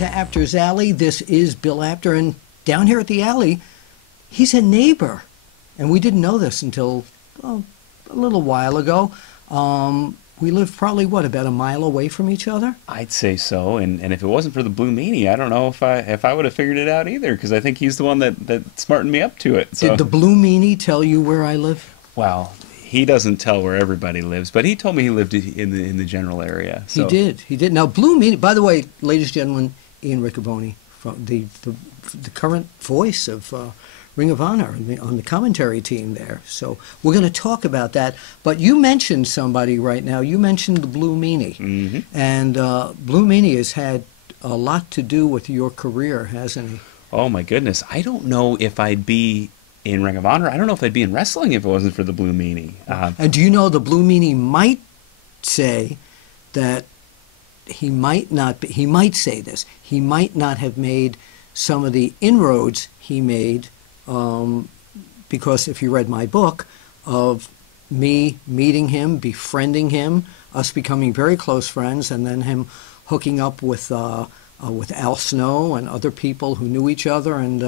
to Apter's Alley. This is Bill Apter, and down here at the Alley, he's a neighbor. And we didn't know this until a little while ago. We live probably, what, about a mile away from each other? I'd say so, and if it wasn't for the Blue Meanie, I don't know if I would have figured it out either, because I think he's the one that smartened me up to it. So. Did the Blue Meanie tell you where I live? Well, he doesn't tell where everybody lives, but he told me he lived in the general area. So. He did. Now, Blue Meanie, by the way, ladies and gentlemen, Ian Riccaboni, from the current voice of Ring of Honor on the commentary team there. So we're going to talk about that. But you mentioned somebody right now. You mentioned the Blue Meanie. Mm-hmm. And Blue Meanie has had a lot to do with your career, hasn't he? Oh, my goodness. I don't know if I'd be in Ring of Honor. I don't know if I'd be in wrestling if it wasn't for the Blue Meanie. And do you know the Blue Meanie might say that he might not be, he might say this, he might not have made some of the inroads he made because if you read my book of me meeting him, befriending him, us becoming very close friends, and then him hooking up with Al Snow and other people who knew each other. And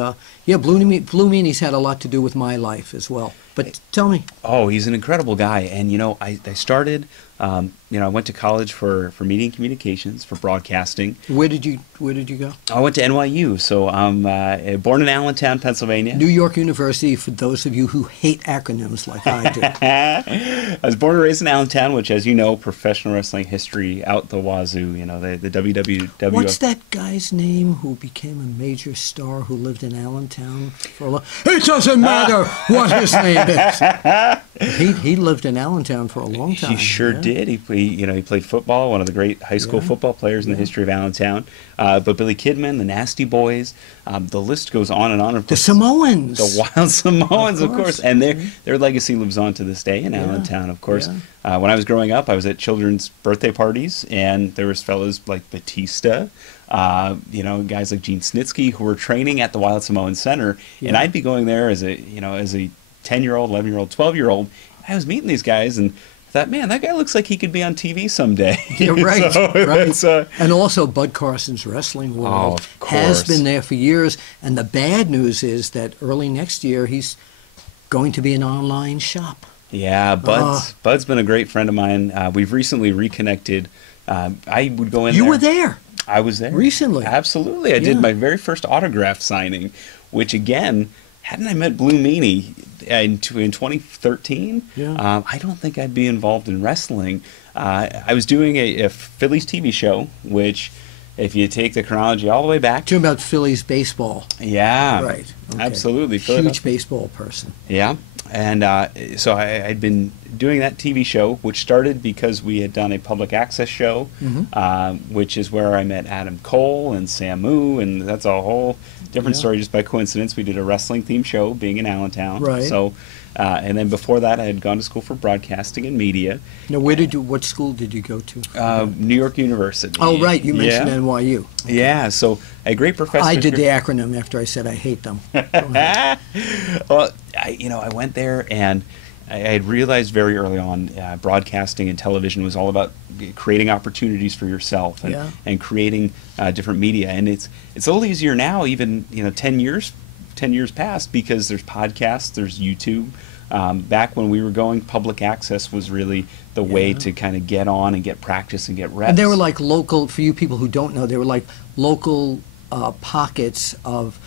yeah, Blue Meanie's had a lot to do with my life as well. But tell me. Oh, he's an incredible guy. And, you know, I started, I went to college for media and communications, for broadcasting. Where did you go? I went to NYU. So I'm born in Allentown, Pennsylvania. New York University, for those of you who hate acronyms like I do. I was born and raised in Allentown, which, as you know, professional wrestling history out the wazoo. You know, the WWF. What's that guy's name who became a major star who lived in Allentown for a long... It doesn't matter what his name is. He lived in Allentown for a long time. He sure did. He played football, one of the great high school football players in the history of Allentown. But Billy Kidman, the Nasty Boys, the list goes on and on. The Samoans. The Wild Samoans, of course. And their legacy lives on to this day in Allentown, of course. Yeah. When I was growing up, I was at children's birthday parties, and there was fellas like Batista, guys like Gene Snitsky who were training at the Wild Samoan Center. Yeah. And I'd be going there as a 10-year-old, 11-year-old, 12-year-old. I was meeting these guys and thought, man, that guy looks like he could be on TV someday. Yeah, right, so right. And also Bud Carson's Wrestling World has been there for years. And the bad news is that early next year he's going to be an online shop. Yeah, Bud's been a great friend of mine. We've recently reconnected. I would go in there. You were there. I was there. Recently. Absolutely. I did my very first autograph signing, which, again, hadn't I met Blue Meanie in 2013, I don't think I'd be involved in wrestling. I was doing a Phillies TV show, which, if you take the chronology all the way back... Talking about Phillies baseball. Yeah. Right. Okay. Absolutely. Huge baseball person. Yeah. And so I'd been doing that TV show, which started because we had done a public access show, which is where I met Adam Cole and Samu, and that's a whole different story. Just by coincidence, we did a wrestling-themed show, being in Allentown. Right. So, and then before that, I had gone to school for broadcasting and media. Now, what school did you go to? New York University. Oh, right. You mentioned NYU. Okay. Yeah. So a great professor. I did the acronym after I said I hate them. Well, I went there and I had realized very early on broadcasting and television was all about creating opportunities for yourself and creating different media. And it's a little easier now, even 10 years past, because there's podcasts, there's YouTube. Back when we were going, public access was really the way to kind of get on and get practice and get reps. And they were like local, for you people who don't know, they were like local pockets of,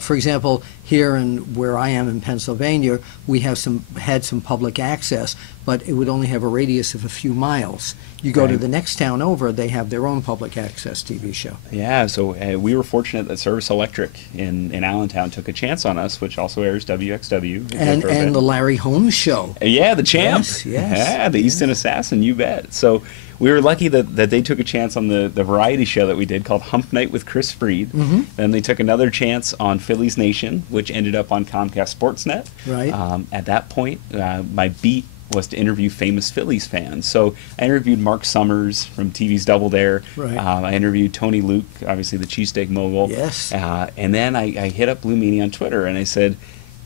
for example, here where I am in Pennsylvania, we had some public access, but it would only have a radius of a few miles. You go to the next town over, they have their own public access TV show. Yeah, so we were fortunate that Service Electric in Allentown took a chance on us, which also airs WXW. And the Larry Holmes Show. Yeah, the champ. Yes. Yeah, the Easton Assassin, you bet. So we were lucky that they took a chance on the variety show that we did called Hump Night with Chris Freed. Then they took another chance on Phillies Nation, which ended up on Comcast Sportsnet. Right. At that point, my beat was to interview famous Phillies fans. So I interviewed Mark Summers from TV's Double Dare. Right. I interviewed Tony Luke, obviously the cheesesteak mogul. Yes. And then I hit up Blue Meanie on Twitter and I said,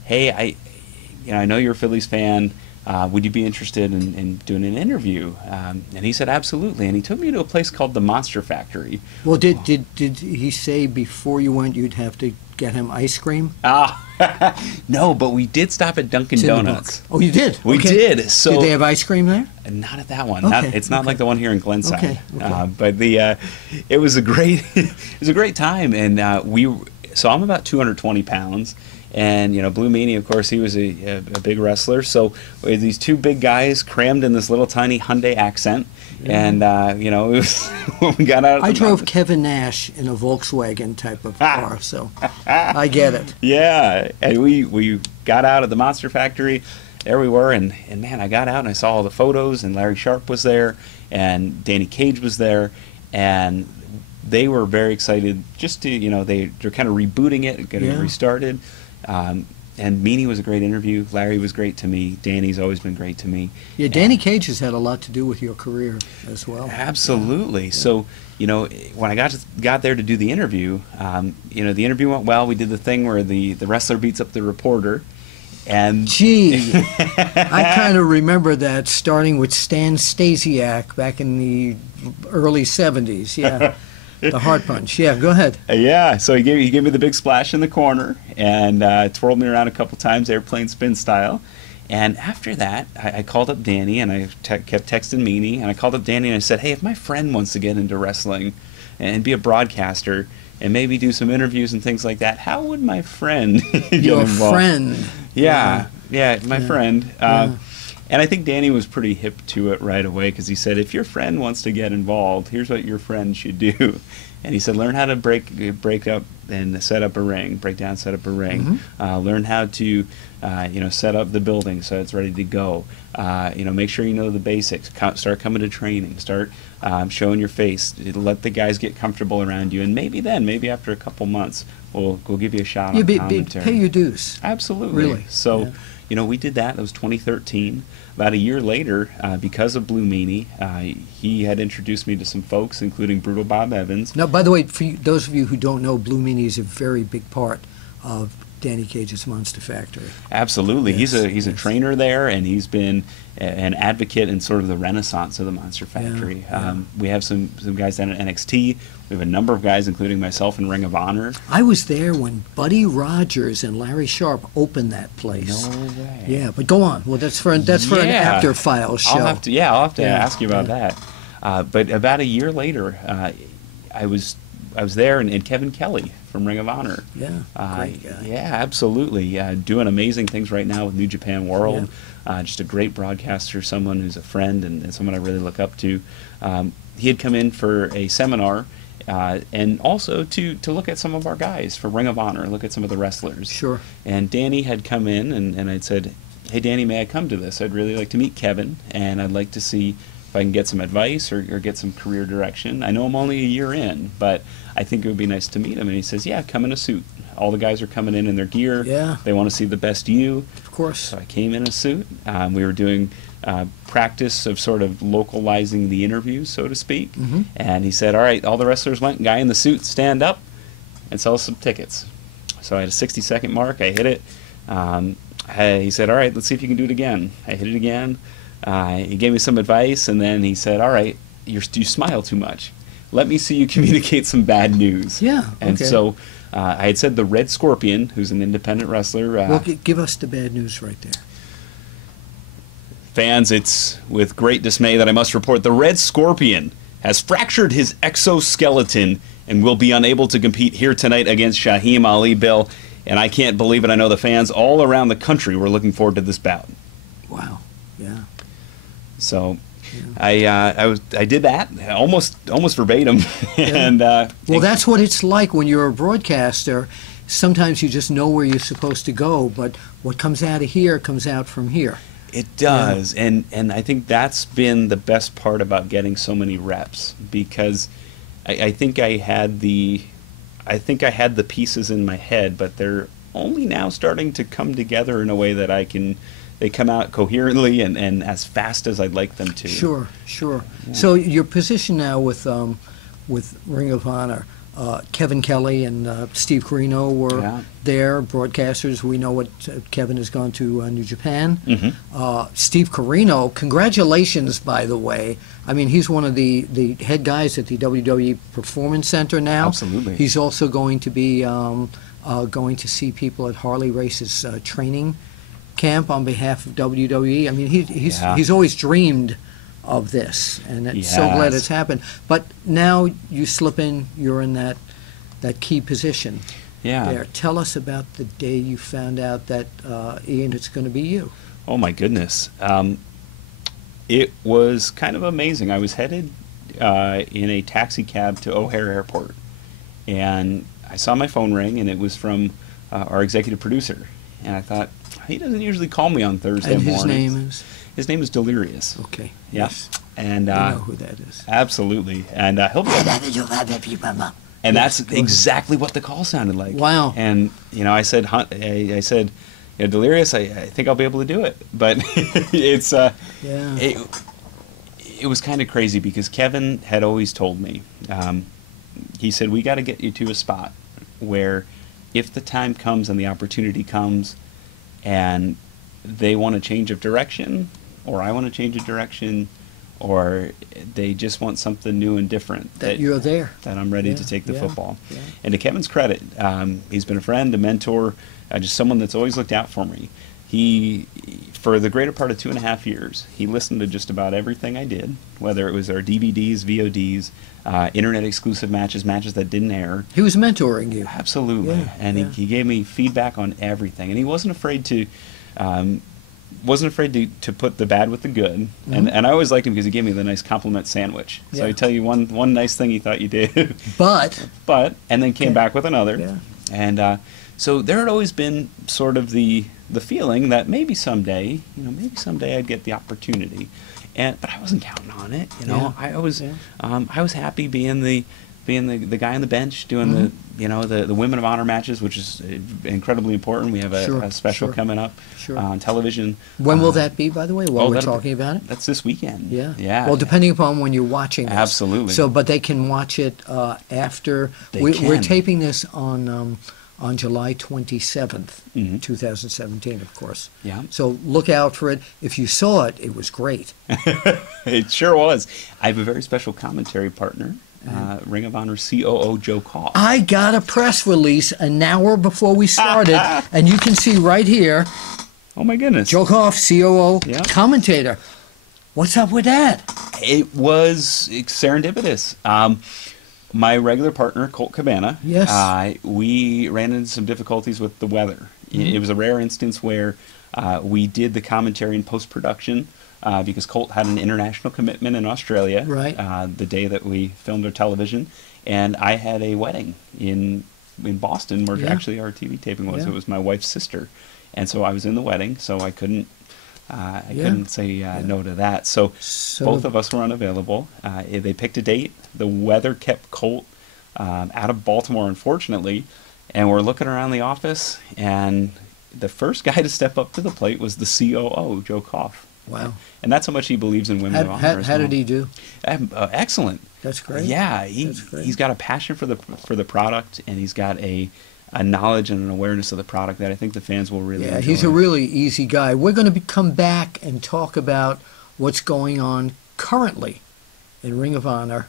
hey, I know you're a Phillies fan. would you be interested in doing an interview? And he said, absolutely. And he took me to a place called the Monster Factory. Well, did he say before you went you'd have to get him ice cream? No, but we did stop at Dunkin' Donuts. Oh, you did? We did. So did they have ice cream there? Not at that one. Okay, It's not like the one here in Glenside. Okay. But it was a great it was a great time, and so I'm about 220 pounds. And, Blue Meanie, of course, he was a big wrestler. So we had these two big guys crammed in this little tiny Hyundai Accent. And, it was, when we got out. I drove Kevin Nash in a Volkswagen type of car, so I get it. Yeah. And we got out at the Monster Factory. There we were. And man, I got out and I saw all the photos. And Larry Sharp was there. And Danny Cage was there. And they were very excited just to, they're kind of rebooting it, getting it restarted. And Meanie was a great interview. Larry was great to me. Danny's always been great to me. Yeah, Danny Cage has had a lot to do with your career as well. Absolutely. Yeah. So, when I got there to do the interview, the interview went well. We did the thing where the wrestler beats up the reporter. And gee, I kind of remember that starting with Stan Stasiak back in the early 70s. Yeah. The hard punch. Yeah, go ahead. Yeah, so he gave me the big splash in the corner and twirled me around a couple times, airplane spin style. And after that, I called up Danny and I kept texting Meanie. And I called up Danny and I said, hey, if my friend wants to get into wrestling and be a broadcaster and maybe do some interviews and things like that, how would my friend get Your involved? Friend. Yeah, my friend. And I think Danny was pretty hip to it right away because he said, if your friend wants to get involved, here's what your friend should do. And he said, learn how to break up and set up a ring, break down, set up a ring. Learn how to, set up the building so it's ready to go. Make sure you know the basics. Start coming to training. Start showing your face. Let the guys get comfortable around you. And maybe after a couple months, we'll give you a shot on commentary. Pay your dues. Absolutely. Really. So. We did that. That was 2013. About a year later, because of Blue Meanie, he had introduced me to some folks, including Brutal Bob Evans. Now, by the way, for those of you who don't know, Blue Meanie is a very big part of Danny Cage's Monster Factory. Absolutely. Yes, he's a trainer there, and he's been an advocate in sort of the renaissance of the Monster Factory. We have some guys down at NXT. We have a number of guys, including myself, in Ring of Honor. I was there when Buddy Rogers and Larry Sharp opened that place. No way. Yeah, but go on. Well, that's for an After Files show. I'll have to ask you about that. But about a year later, I was there, and Kevin Kelly from Ring of Honor. Yeah, great guy. Yeah, absolutely. Doing amazing things right now with New Japan World. Just a great broadcaster, someone who's a friend and someone I really look up to. He had come in for a seminar and also to look at some of our guys for Ring of Honor, look at some of the wrestlers. Sure. And Danny had come in, and I'd said, hey, Danny, may I come to this? I'd really like to meet Kevin, and I'd like to see if I can get some advice or get some career direction. I know I'm only a year in, but I think it would be nice to meet him. And he says, yeah, come in a suit. All the guys are coming in their gear. Yeah. They want to see the best you. Of course. So I came in a suit. We were doing practice of sort of localizing the interviews, so to speak. And he said, all right, all the wrestlers went, guy in the suit, stand up and sell some tickets. So I had a 60-second mark. I hit it. He said, all right, let's see if you can do it again. I hit it again. He gave me some advice, and then he said, all right, you smile too much. Let me see you communicate some bad news. Yeah, And so I had said the Red Scorpion, who's an independent wrestler. Well, give us the bad news right there. Fans, it's with great dismay that I must report the Red Scorpion has fractured his exoskeleton and will be unable to compete here tonight against Shaheem Ali, Bill. And I can't believe it. I know the fans all around the country were looking forward to this bout. Wow. Yeah. So I did that almost verbatim. And well, that's what it's like when you're a broadcaster. Sometimes you just know where you're supposed to go, but what comes out of here comes out from here. It does, and I think that's been the best part about getting so many reps, because I think I had the pieces in my head, but they're only now starting to come together in a way that they come out coherently and as fast as I'd like them to. Sure. Yeah. So your position now with Ring of Honor, Kevin Kelly and Steve Carino were Yeah. there, broadcasters. We know what Kevin has gone to New Japan. Mm-hmm. Steve Carino, congratulations, by the way. I mean, he's one of the head guys at the WWE Performance Center now. Absolutely. He's also going to be going to see people at Harley Race's training camp on behalf of WWE. I mean, he's always dreamed of this, and it's so glad it's happened. But now you slip in, you're in that key position. Yeah. There. Tell us about the day you found out that Ian, it's going to be you. Oh my goodness. It was kind of amazing. I was headed in a taxi cab to O'Hare Airport, and I saw my phone ring, and it was from our executive producer. And I thought, he doesn't usually call me on Thursday And his mornings. name is? His name is Delirious. Okay. Yeah. Yes. And I know who that is. absolutely. And he'll be and that's exactly what the call sounded like. Wow. And I said, Delirious, I think I'll be able to do it. But it's it was kind of crazy because Kevin had always told me, he said, we got to get you to a spot where if the time comes and the opportunity comes and they want a change of direction, or I want to change of direction, or they just want something new and different, That you're there. that I'm ready to take the football. Yeah. And to Kevin's credit, he's been a friend, a mentor, just someone that's always looked out for me. He, for the greater part of 2.5 years, he listened to just about everything I did, whether it was our DVDs, VODs, internet exclusive matches that didn't air. He was mentoring you. Absolutely. Yeah, And yeah. he gave me feedback on everything. And he wasn't afraid to put the bad with the good. Mm-hmm. And I always liked him because he gave me the nice compliment sandwich. So Yeah. he'd tell you one nice thing he thought you did. But and then came back with another. Yeah. And so there had always been sort of the feeling that maybe someday I'd get the opportunity. But I wasn't counting on it. Yeah. I was Yeah. I was happy being the guy on the bench doing the Women of Honor matches, which is incredibly important. We have a special coming up on television. when will that be, by the way, while we're that'll talking about it? That's this weekend. Yeah. Yeah. Well, depending upon when you're watching this. Absolutely. So, but they can watch it after. They We're can. taping this on July 27th, Mhm. 2017, of course. Yeah. So look out for it. If you saw it, it was great. It sure was. I have a very special commentary partner, Ring of Honor COO Joe Koff. I got a press release an hour before we started, and you can see right here, Oh my goodness. Joe Koff, COO, Yeah. commentator. What's up with that? It was serendipitous. My regular partner, Colt Cabana, Yes. we ran into some difficulties with the weather. Mm-hmm. It was a rare instance where we did the commentary in post-production because Colt had an international commitment in Australia Right. The day that we filmed our television, and I had a wedding in Boston where Yeah. actually our TV taping was. Yeah. It was my wife's sister, and so I was in the wedding, so I couldn't couldn't say no to that. So both of us were unavailable. They picked a date. The weather kept Colt out of Baltimore, unfortunately, and we're looking around the office, and the first guy to step up to the plate was the COO, Joe Koff. Wow. And that's how much he believes in Women of Honor. How did he do? Excellent. That's great. Yeah, That's great. he's got a passion for the product, and he's got a knowledge and an awareness of the product that I think the fans will really enjoy. He's a really easy guy. We're going to come back and talk about what's going on currently in Ring of Honor.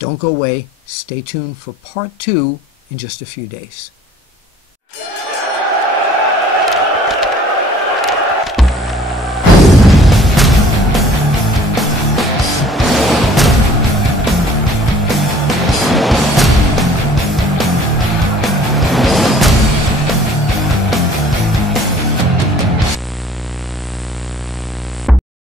Don't go away. Stay tuned for part 2 in just a few days.